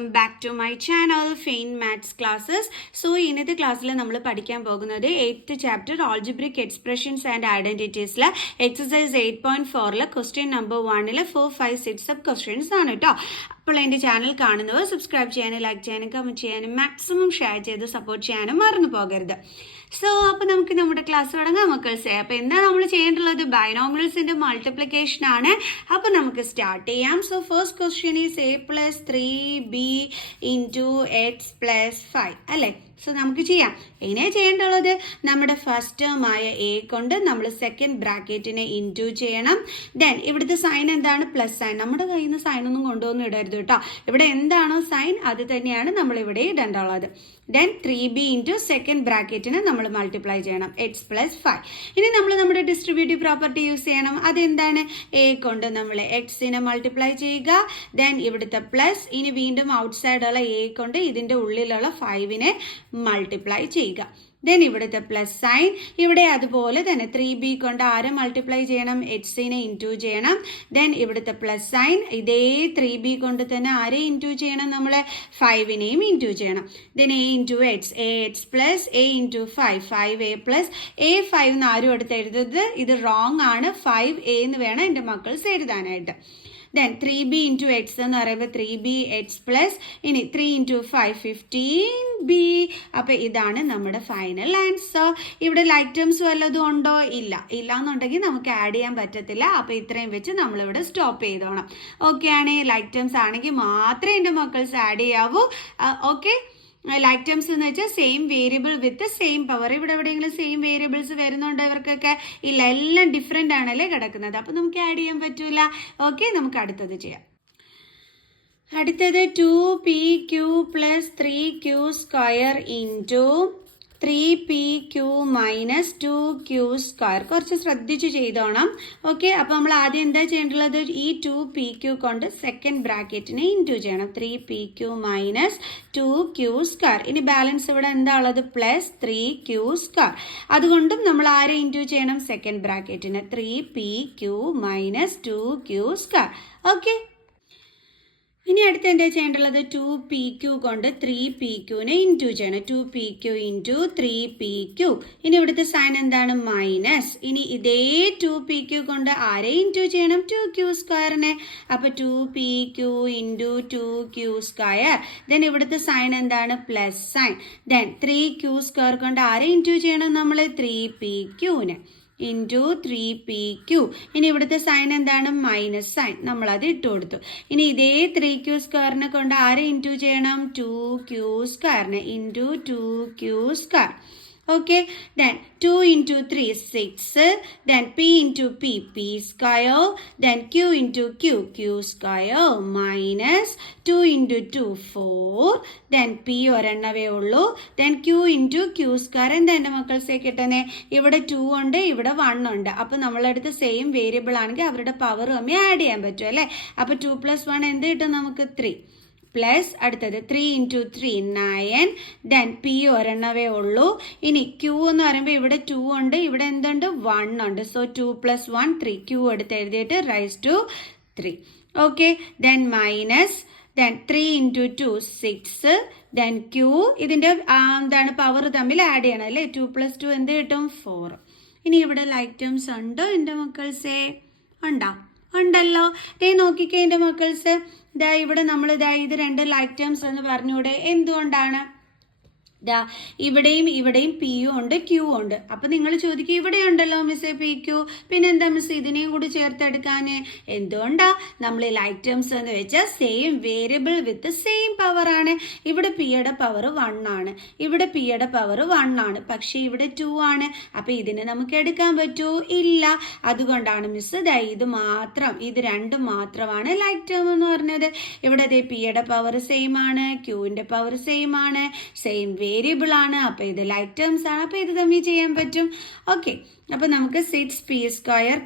Welcome back to my channel fine maths classes. So ഇന്നത്തെ ക്ലാസ്സിൽ നമ്മൾ പഠിക്കാൻ പോകുന്നത് 8th chapter algebraic expressions and ഐഡന്റിറ്റീസിലെ exercise 8.4 question number 1 4, 5, 6 sub questions ആണ് കേട്ടോ. അപ്പോൾ എൻ്റെ ചാനൽ കാണുന്നവർ സബ്സ്ക്രൈബ് ചെയ്യാനും ലൈക്ക് ചെയ്യാനും കമൻറ്റ് ചെയ്യാനും മാക്സിമം ഷെയർ ചെയ്ത് സപ്പോർട്ട് ചെയ്യാനും മറന്നു പോകരുത്. സോ അപ്പോൾ നമുക്ക് നമ്മുടെ ക്ലാസ് തുടങ്ങാം മക്കൾസേ. അപ്പോൾ എന്താ നമ്മൾ ചെയ്യേണ്ടുള്ളത്? ബൈനോമിയൽസിന്റെ മൾട്ടിപ്ലിക്കേഷൻ ആണ്. അപ്പോൾ നമുക്ക് സ്റ്റാർട്ട് ചെയ്യാം. So first question is a + 3b × x + 5 അല്ലേ? സോ നമുക്ക് ചെയ്യാം. എങ്ങനെയാണ് ചെയ്യേണ്ടുള്ളത്? നമ്മുടെ ഫസ്റ്റ് ടേമായ എ കൊണ്ട് നമ്മൾ സെക്കൻഡ് ബ്രാക്കറ്റിനെ ഇൻറ്റു ചെയ്യണം. ദെൻ ഇവിടുത്തെ സൈൻ എന്താണ്? Plus sine. നമ്മുടെ കയ്യിൽ നിന്ന് സൈൻ ഒന്നും കൊണ്ടുവന്ന് ഇടരുത് കേട്ടോ. ഇവിടെ എന്താണോ സൈൻ അത് തന്നെയാണ് നമ്മൾ ഇവിടെ ഇടേണ്ടുള്ളത്. ദെൻ 3b × സെക്കൻഡ് ബ്രാക്കറ്റിനെ നമ്മൾ മൾട്ടിപ്ലൈ ചെയ്യണം, x + 5. ഇനി നമ്മൾ നമ്മുടെ ഡിസ്ട്രിബ്യൂട്ടീവ് പ്രോപ്പർട്ടി യൂസ് ചെയ്യണം. അതെന്താണ്? എ കൊണ്ട് നമ്മൾ എക്സിനെ മൾട്ടിപ്ലൈ ചെയ്യുക. ദെൻ ഇവിടുത്തെ പ്ലസ്, ഇനി വീണ്ടും ഔട്ട്സൈഡുള്ള എ കൊണ്ട് ഇതിൻ്റെ ഉള്ളിലുള്ള 5നെ മൾട്ടിപ്ലൈ ചെയ്യുക. ദെൻ ഇവിടുത്തെ പ്ലസ് സൈൻ, ഇവിടെ അതുപോലെ തന്നെ 3b കൊണ്ട് ആരെ മൾട്ടിപ്ലൈ ചെയ്യണം? എക്സിനെ ഇൻറ്റു ചെയ്യണം. ദെൻ ഇവിടുത്തെ പ്ലസ് സൈൻ, ഇതേ 3b കൊണ്ട് തന്നെ ആരെ ഇൻറ്റു ചെയ്യണം? നമ്മളെ 5നെയും ഇൻറ്റു ചെയ്യണം. Then a × x, ax + a × 5, 5a + a5 എന്ന് ആരും എടുത്ത് എഴുതരുത്. ഇത് റോങ് ആണ്. 5a എന്ന് വേണം എൻ്റെ മക്കൾസ് എഴുതാനായിട്ട്. ദെൻ 3b × x എന്ന് പറയുമ്പോൾ 3bx + ഇനി 3 × 5 15b. അപ്പോൾ ഇതാണ് നമ്മുടെ ഫൈനൽ ആൻസർ. ഇവിടെ ലൈക്ക് ടേംസ് വല്ലതും ഉണ്ടോ? ഇല്ല എന്നുണ്ടെങ്കിൽ നമുക്ക് ആഡ് ചെയ്യാൻ പറ്റത്തില്ല. അപ്പോൾ ഇത്രയും വെച്ച് നമ്മളിവിടെ സ്റ്റോപ്പ് ചെയ്തോണം. ഓക്കെ ആണേ? ലൈക്ക് ടേംസ് ആണെങ്കിൽ മാത്രമേ എൻ്റെ മക്കൾസ് ആഡ് ചെയ്യാവൂ. ഓക്കെ, ലൈക്ക് ടേംസ് എന്ന് വെച്ചാൽ same variable with same power. ഇവിടെ എവിടെയെങ്കിലും സെയിം വേരിയബിൾസ് വരുന്നുണ്ടോ ഇവർക്കൊക്കെ? ഇല്ല, എല്ലാം ഡിഫറെൻ്റ് ആണല്ലേ കിടക്കുന്നത്. അപ്പം നമുക്ക് ആഡ് ചെയ്യാൻ പറ്റൂല. ഓക്കെ, നമുക്ക് അടുത്തത് ചെയ്യാം. അടുത്തത് 2pq + 3q² × 3pq - 2q². കുറച്ച് ശ്രദ്ധിച്ച് ചെയ്തോണം. ഓക്കെ, അപ്പോൾ നമ്മൾ ആദ്യം എന്താ ചെയ്യേണ്ടുള്ളത്? ഈ 2pq കൊണ്ട് സെക്കൻഡ് ബ്രാക്കറ്റിനെ ഇൻറ്റു ചെയ്യണം. 3pq - 2q². ഇനി ബാലൻസ് ഇവിടെ എന്താ ഉള്ളത്? Plus 3q². അതുകൊണ്ടും നമ്മൾ ആരെ ഇൻറ്റു ചെയ്യണം? Second ബ്രാക്കറ്റിന് 3pq - 2q². ഓക്കെ, ഇനി അടുത്ത് എന്താ ചെയ്യേണ്ടുള്ളത്? 2pq കൊണ്ട് 3pqനെ ഇൻറ്റു ചെയ്യണം. 2pq × 3pq. ഇനി ഇവിടുത്തെ സൈൻ എന്താണ്? മൈനസ്. ഇനി ഇതേ 2pq കൊണ്ട് ആരെ ഇൻറ്റു ചെയ്യണം? 2q²നെ. അപ്പോൾ 2pq × 2q². ദെൻ ഇവിടുത്തെ സൈൻ എന്താണ്? Plus sine. ദെൻ 3q² കൊണ്ട് ആരെ ഇൻറ്റു ചെയ്യണം? നമ്മൾ 3pqനെ × 3pq. ഇനി ഇവിടുത്തെ സൈൻ എന്താണ്? Minus sign. നമ്മളത് ഇട്ട് കൊടുത്തു. ഇനി ഇതേ 3q² കൊണ്ട് ആരെ ഇൻറ്റു ചെയ്യണം? 2q²നെ × 2q². Okay, then 2 × 3 6, then p × p p², then q × q q² minus 2 × 2 4, then p ഒരെണ്ണവേ ഉള്ളൂ. Then q × q². എന്താ എൻ്റെ മക്കൾസേ കിട്ടുന്നത്? ഇവിടെ 2 ഉണ്ട്, ഇവിടെ 1 ഉണ്ട്. അപ്പോൾ നമ്മളടുത്ത് സെയിം വേരിയബിൾ ആണെങ്കിൽ അവരുടെ പവർ തമ്മിൽ ആഡ് ചെയ്യാൻ പറ്റും അല്ലേ? അപ്പോൾ 2 + 1 എന്ത് കിട്ടും നമുക്ക്? 3. പ്ലസ് അടുത്തത് 3 × 3 9, ദെൻ p ഒരെണ്ണവേ ഉള്ളൂ. ഇനി q എന്ന് പറയുമ്പോൾ ഇവിടെ 2 ഉണ്ട്, ഇവിടെ എന്തുണ്ട്? 1 ഉണ്ട്. സോ 2 + 1 3. q എടുത്ത് എഴുതിയിട്ട് raise to 3. Okay, then minus, then 3 × 2 6, then q. ഇതിൻ്റെ എന്താണ്? പവർ തമ്മിൽ ആഡ് ചെയ്യണം അല്ലേ? 2 + 2 എന്ത് കിട്ടും? 4. ഇനി ഇവിടെ ലൈക്ക് ടേംസ് ഉണ്ടോ എൻ്റെ മക്കൾസേ? ഉണ്ടല്ലോ. നോക്കിക്കേ എൻ്റെ മക്കൾസ്, ഇവിടെ നമ്മൾ ഇത് 2 ലൈക്ക് ടേംസ് എന്ന് പറഞ്ഞൂടെ? എന്തുകൊണ്ടാണ്? ഇവിടെയും p ഉണ്ട്, q ഉണ്ട്. അപ്പൊ നിങ്ങൾ ചോദിക്കും, ഇവിടെ ഉണ്ടല്ലോ മിസ്സേ pq, പിന്നെന്താ മിസ് ഇതിനെയും കൂടി ചേർത്തെടുക്കാൻ? എന്തുകൊണ്ടാ? നമ്മൾ ലൈക്ക് ടേംസ് എന്ന് വെച്ചാൽ same variable with same power ആണ്. ഇവിടെ p യുടെ പവർ 1 ആണ്, ഇവിടെ p യുടെ പവർ 1 ആണ്, പക്ഷെ ഇവിടെ 2 ആണ്. അപ്പൊ ഇതിനെ നമുക്ക് എടുക്കാൻ പറ്റുമോ? ഇല്ല. അതുകൊണ്ടാണ് മിസ് ഇത് രണ്ടും മാത്രമാണ് ലൈക്ക് ടേം എന്ന് പറഞ്ഞത്. ഇവിടെ p യുടെ പവർ സെയിം ആണ്, qന്റെ പവർ സെയിം ആണ്, സെയിം വേരിയബിൾ ആണ്. അപ്പോൾ ഇത് ലൈക്ക് ടേംസ് ആണ്. അപ്പോൾ ഇത് തമ്മിൽ ചെയ്യാൻ പറ്റും. ഓക്കെ, അപ്പോൾ നമുക്ക് 6p²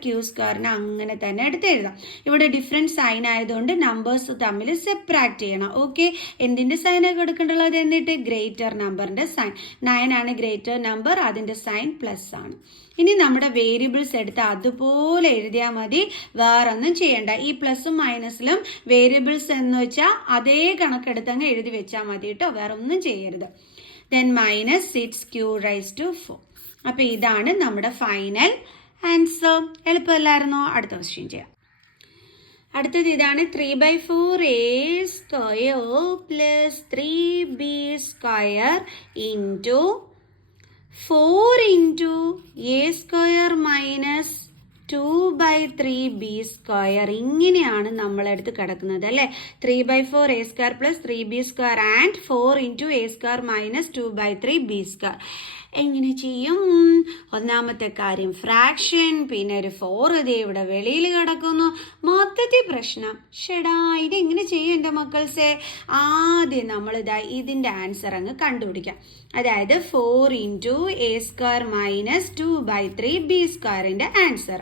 q² അങ്ങനെ തന്നെ എടുത്ത് എഴുതാം. ഇവിടെ ഡിഫറെൻറ്റ് സൈൻ ആയതുകൊണ്ട് നമ്പേഴ്സ് തമ്മിൽ സെപ്പറേറ്റ് ചെയ്യണം. ഓക്കെ, എന്തിൻ്റെ സൈനൊക്കെ എടുക്കേണ്ടുള്ളത്? എന്നിട്ട് ഗ്രേറ്റർ നമ്പറിൻ്റെ സൈൻ. 9 ആണ് ഗ്രേറ്റർ നമ്പർ, അതിൻ്റെ സൈൻ പ്ലസ് ആണ്. ഇനി നമ്മുടെ വേരിയബിൾസ് എടുത്ത് അതുപോലെ എഴുതിയാൽ മതി, വേറൊന്നും ചെയ്യണ്ട. ഈ പ്ലസും മൈനസിലും വേരിയബിൾസ് എന്ന് വെച്ചാൽ അതേ കണക്കെടുത്തങ്ങ് എഴുതി വെച്ചാൽ മതി കേട്ടോ, വേറെ ഒന്നും ചെയ്യരുത്. Then minus 6^4. അപ്പോൾ ഇതാണ് നമ്മുടെ ഫൈനൽ ആൻസർ. എളുപ്പമല്ലായിരുന്നോ? അടുത്ത ക്വസ്റ്റ്യൻ ചെയ്യാം. അടുത്തത് ഇതാണ് 3/4a² plus 3b² into 4 minus 2/3b². ഇങ്ങനെയാണ് നമ്മളെടുത്ത് കിടക്കുന്നത് അല്ലേ. 3/4a² plus 3b² and 4 minus 2/3b². എങ്ങനെ ചെയ്യും? ഒന്നാമത്തെ കാര്യം ഫ്രാക്ഷൻ, പിന്നെ ഒരു 4 ഇതേ ഇവിടെ വെളിയിൽ കിടക്കുന്നു, മൊത്തത്തിൽ പ്രശ്നം. ഷെടാ, ഇതെങ്ങനെ ചെയ്യും എൻ്റെ മക്കൾസേ? ആദ്യം നമ്മൾ ഇതിൻ്റെ ആൻസർ അങ്ങ് കണ്ടുപിടിക്കാം. അതായത് 4 മൈനസ് 2/3b² ആൻസർ.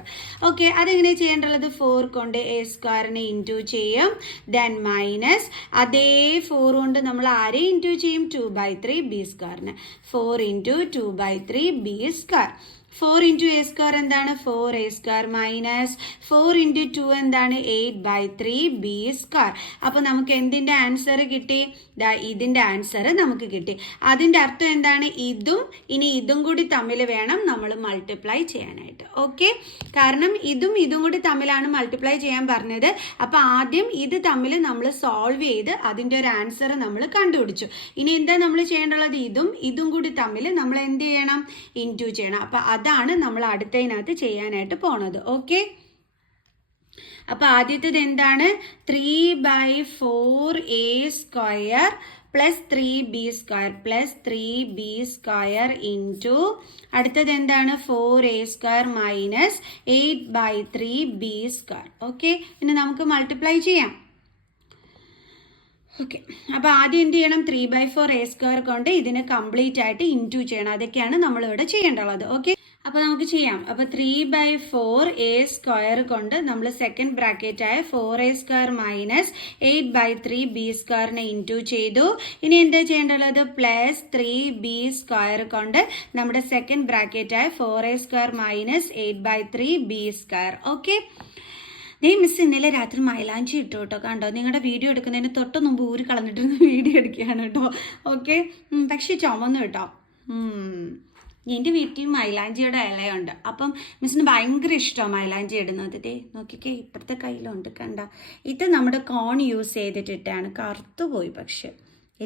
ഓക്കെ, അതെങ്ങനെ ചെയ്യേണ്ടത്? 4 കൊണ്ട് a² ഇൻറ്റു ചെയ്യും. ദെൻ മൈനസ് അതേ 4 കൊണ്ട് നമ്മൾ ആരെ ഇൻറ്റു ചെയ്യും? 2/3b². 4 into 2/3b². 4 into a² എന്താണ്? 4a² മൈനസ് 4 ഇൻറ്റു 2 എന്താണ്? 8/3b². അപ്പോൾ നമുക്ക് എന്തിൻ്റെ ആൻസർ കിട്ടി? ഇതിൻ്റെ ആൻസർ നമുക്ക് കിട്ടി. അതിൻ്റെ അർത്ഥം എന്താണ്? ഇനി ഇതും കൂടി തമ്മിൽ വേണം നമ്മൾ മൾട്ടിപ്ലൈ ചെയ്യാനായിട്ട്. ഓക്കെ, കാരണം ഇതും കൂടി തമ്മിലാണ് മൾട്ടിപ്ലൈ ചെയ്യാൻ പറഞ്ഞത്. അപ്പോൾ ആദ്യം ഇത് തമ്മിൽ നമ്മൾ സോൾവ് ചെയ്ത് അതിൻ്റെ ഒരു ആൻസർ നമ്മൾ കണ്ടുപിടിച്ചു. ഇനി എന്താ നമ്മൾ ചെയ്യേണ്ടുള്ളത്? ഇതും കൂടി തമ്മിൽ നമ്മൾ എന്ത് ചെയ്യണം? ഇൻറ്റു ചെയ്യണം. അപ്പോൾ അതാണ് നമ്മൾ അടുത്തതിനകത്ത് ചെയ്യാനായിട്ട് പോണത്. ഓക്കെ, അപ്പോൾ ആദ്യത്തേത് എന്താണ്? 3/4a² plus 3b² plus 3b² into അടുത്തത് എന്താണ്? 4a² minus 8/3b². ഓക്കെ, ഇനി നമുക്ക് മൾട്ടിപ്ലൈ ചെയ്യാം. ഓക്കെ, അപ്പോൾ ആദ്യം എന്ത് ചെയ്യണം? 3/4a² കൊണ്ട് ഇതിനെ കംപ്ലീറ്റ് ആയിട്ട് ഇൻറ്റു ചെയ്യണം. അതൊക്കെയാണ് നമ്മളിവിടെ ചെയ്യേണ്ടുള്ളത്. ഓക്കെ, അപ്പോൾ നമുക്ക് ചെയ്യാം. അപ്പോൾ 3/4a² കൊണ്ട് നമ്മൾ സെക്കൻഡ് ബ്രാക്കറ്റായ 4a² മൈനസ് 8/3b² ഇൻറ്റു ചെയ്തു. ഇനി എന്താ ചെയ്യേണ്ടത്? പ്ലസ് 3b² കൊണ്ട് നമ്മുടെ സെക്കൻഡ് ബ്രാക്കറ്റായ 4a² minus 8/3b². Okay, miss ഇന്നലെ രാത്രി മൈലാഞ്ചി ഇട്ടു കേട്ടോ, കണ്ടോ? നിങ്ങളുടെ വീഡിയോ എടുക്കുന്നതിന് തൊട്ട് മുമ്പ് ഊരി കളഞ്ഞിട്ടിരുന്ന് വീഡിയോ എടുക്കുകയാണ് കേട്ടോ. ഓക്കെ, പക്ഷേ ചുമന്നു കേട്ടോ. എൻ്റെ വീട്ടിൽ മൈലാഞ്ചിയുടെ ഇലയുണ്ട്. അപ്പം മിസ്സിന് ഭയങ്കര ഇഷ്ടമാണ് മൈലാഞ്ചി ഇടുന്നത്. ഇതേ നോക്കിക്കേ, ഇപ്പോഴത്തെ കയ്യിലുണ്ട്, കണ്ട. ഇത് നമ്മുടെ കോൺ യൂസ് ചെയ്തിട്ടിട്ടാണ്, കറുത്തു പോയി, പക്ഷെ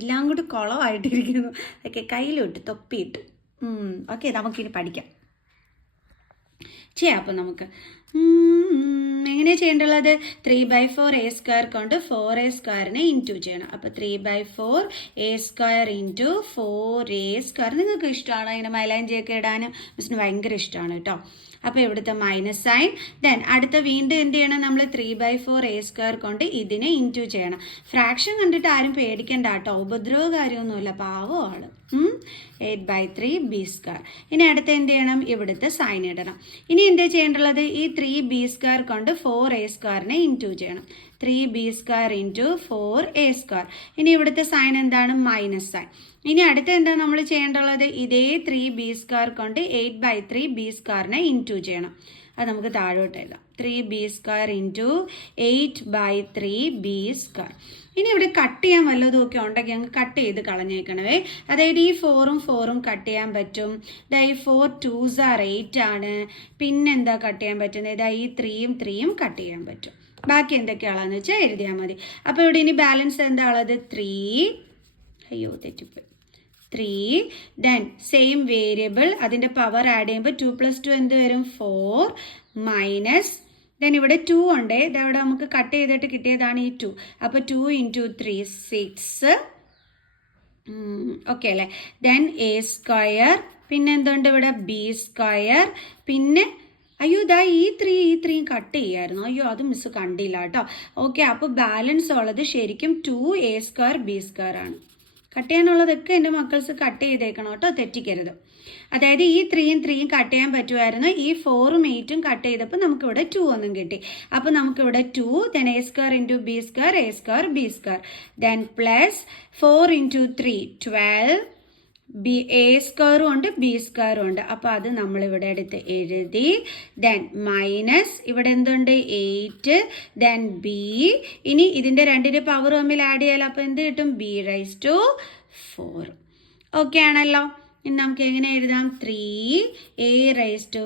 എല്ലാം കൂടി കുളമായിട്ടിരിക്കുന്നു. ഓക്കെ, കയ്യിലിട്ട് തൊപ്പിയിട്ട്. ഓക്കെ, നമുക്കിനി പഠിക്കാം ചെയ്യാം. അപ്പം നമുക്ക് എങ്ങനെയാണ് ചെയ്യേണ്ടുള്ളത്? 3/4a² കൊണ്ട് 4a² ഇൻറ്റു ചെയ്യണം. അപ്പോൾ 3/4a² ഇൻറ്റു 4a². നിങ്ങൾക്ക് ഇഷ്ടമാണോ ഇങ്ങനെ മൈലാഞ്ചിയൊക്കെ ഇടാനും? മിസ്സിന് ഭയങ്കര ഇഷ്ടമാണ് കേട്ടോ. അപ്പോൾ ഇവിടുത്തെ മൈനസ് സൈൻ. ദെൻ അടുത്ത വീണ്ടും എന്ത് ചെയ്യണം? നമ്മൾ 3/4a² കൊണ്ട് ഇതിനെ ഇൻറ്റു ചെയ്യണം. ഫ്രാക്ഷൻ കണ്ടിട്ട് ആരും പേടിക്കണ്ട കേട്ടോ, ഉപദ്രവ കാര്യമൊന്നുമില്ല, പാവം ആള്. 8/3b². ഇനി അടുത്ത് എന്ത് ചെയ്യണം? ഇവിടുത്തെ സൈൻ ഇടണം. ഇനി എന്താ ചെയ്യേണ്ടുള്ളത്? ഈ 3b² കൊണ്ട് 4a² ഇൻറ്റു ചെയ്യണം. 3b² into 4a². ഇനി ഇവിടുത്തെ സൈൻ എന്താണ്? Minus sign. ഇനി അടുത്ത എന്താ നമ്മൾ ചെയ്യേണ്ടുള്ളത്? ഇതേ 3b² കൊണ്ട് 8/3b² ഇൻറ്റു ചെയ്യണം. അത് നമുക്ക് താഴോട്ട് എഴുതാം. 3b² into 8/3b². ഇനി ഇവിടെ കട്ട് ചെയ്യാൻ വല്ലതും ഒക്കെ ഉണ്ടെങ്കിൽ അങ്ങ് കട്ട് ചെയ്ത് കളഞ്ഞേക്കണവേ. അതായത് ഈ 4ഉം കട്ട് ചെയ്യാൻ പറ്റും. ഈ 4 2s are 8 ആണ്. പിന്നെന്താ കട്ട് ചെയ്യാൻ പറ്റുന്നത്? ഇതാ ഈ 3ഉം കട്ട് ചെയ്യാൻ പറ്റും. ബാക്കി എന്തൊക്കെയാണെന്ന് വെച്ചാൽ എഴുതിയാൽ മതി. അപ്പോൾ ഇവിടെ ഇനി ബാലൻസ് എന്താ ഉള്ളത്? 3. അയ്യോ തെറ്റിപ്പോയി. 3. ദെൻ സെയിം വേരിയബിൾ, അതിൻ്റെ പവർ ആഡ് ചെയ്യുമ്പോൾ 2 + 2 എന്ത് വരും? 4 മൈനസ്. ദെൻ ഇവിടെ 2 ഉണ്ട്, ഇതവിടെ നമുക്ക് കട്ട് ചെയ്തിട്ട് കിട്ടിയതാണ് ഈ 2. അപ്പോൾ 2 × 3 6. ഓക്കെ അല്ലേ? Then a². പിന്നെ എന്തുണ്ട് ഇവിടെ? b². പിന്നെ അയ്യോ ഇതാ ഈ 3 കട്ട് ചെയ്യായിരുന്നു. അയ്യോ അത് മിസ് കണ്ടില്ല കേട്ടോ. ഓക്കെ, അപ്പോൾ ബാലൻസ് ഉള്ളത് ശരിക്കും 2a² b² ആണ്. കട്ട് ചെയ്യാനുള്ളതൊക്കെ എൻ്റെ മക്കൾസ് കട്ട് ചെയ്തേക്കണം കേട്ടോ, തെറ്റിക്കരുത്. അതായത് ഈ 3ഉം കട്ട് ചെയ്യാൻ പറ്റുമായിരുന്നു. ഈ 4ഉം 8ഉം കട്ട് ചെയ്തപ്പോൾ നമുക്കിവിടെ 2 ഒന്നും കിട്ടി. അപ്പോൾ നമുക്കിവിടെ 2, then a² × b², a² b². then plus 4 × 3 12, A സ്ക്വയറും ഉണ്ട് ബി സ്ക്വയറും ഉണ്ട്. അപ്പോൾ അത് നമ്മളിവിടെ എടുത്ത് എഴുതി. ദെൻ മൈനസ് ഇവിടെ എന്തുണ്ട് 8, ദെൻ ബി. ഇനി ഇതിൻ്റെ രണ്ടിൻ്റെ പവർ തമ്മിൽ ആഡ് ചെയ്യാലോ. അപ്പോൾ എന്ത് കിട്ടും? b⁴. ഓക്കെ ആണല്ലോ. ഇനി നമുക്ക് എങ്ങനെ എഴുതാം? 3a⁴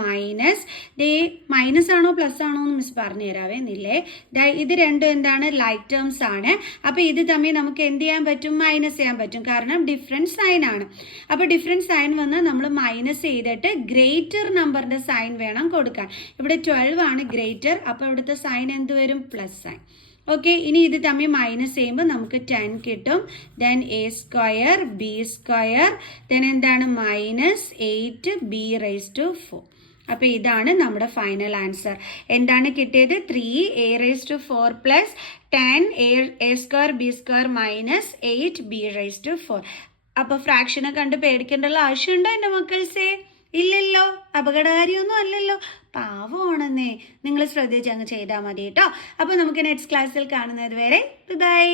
മൈനസ് മൈനസ് ആണോ പ്ലസ് ആണോ എന്ന് മിസ് പറഞ്ഞു തരാവേന്നില്ലേ. ഇത് രണ്ടും എന്താണ്? ലൈക്ക് ടേംസ് ആണ്. അപ്പോൾ ഇത് തമ്മിൽ നമുക്ക് എന്ത് ചെയ്യാൻ പറ്റും? മൈനസ് ചെയ്യാൻ പറ്റും. കാരണം ഡിഫറൻറ്റ് സൈൻ ആണ്. അപ്പോൾ ഡിഫറൻറ്റ് സൈൻ വന്നാൽ നമ്മൾ മൈനസ് ചെയ്തിട്ട് ഗ്രേറ്റർ നമ്പറിൻ്റെ സൈൻ വേണം കൊടുക്കാൻ. ഇവിടെ 12 ആണ് ഗ്രേറ്റർ. അപ്പോൾ ഇവിടുത്തെ സൈൻ എന്ത് വരും? Plus sine. ഓക്കെ. ഇനി ഇത് തമ്മിൽ മൈനസ് ചെയ്യുമ്പോൾ നമുക്ക് 10 കിട്ടും. ദെൻ a² b², ദെൻ എന്താണ്? -8b⁴. അപ്പോൾ ഇതാണ് നമ്മുടെ ഫൈനൽ ആൻസർ. എന്താണ് കിട്ടിയത്? 3a⁴ plus 10a² b² minus 8b⁴. അപ്പോൾ ഫ്രാക്ഷനെ കണ്ട് പേടിക്കേണ്ടുള്ള ആവശ്യമുണ്ടോ എൻ്റെ മക്കൾസേ? ഇല്ലല്ലോ. അപകടകാരിയൊന്നും അല്ലല്ലോ. പാവമാണെന്നേ. നിങ്ങൾ ശ്രദ്ധിച്ച് അങ്ങ് ചെയ്താൽ മതി കേട്ടോ. അപ്പോൾ നമുക്ക് നെക്സ്റ്റ് ക്ലാസ്സിൽ കാണുന്നത് വരെ ബൈ.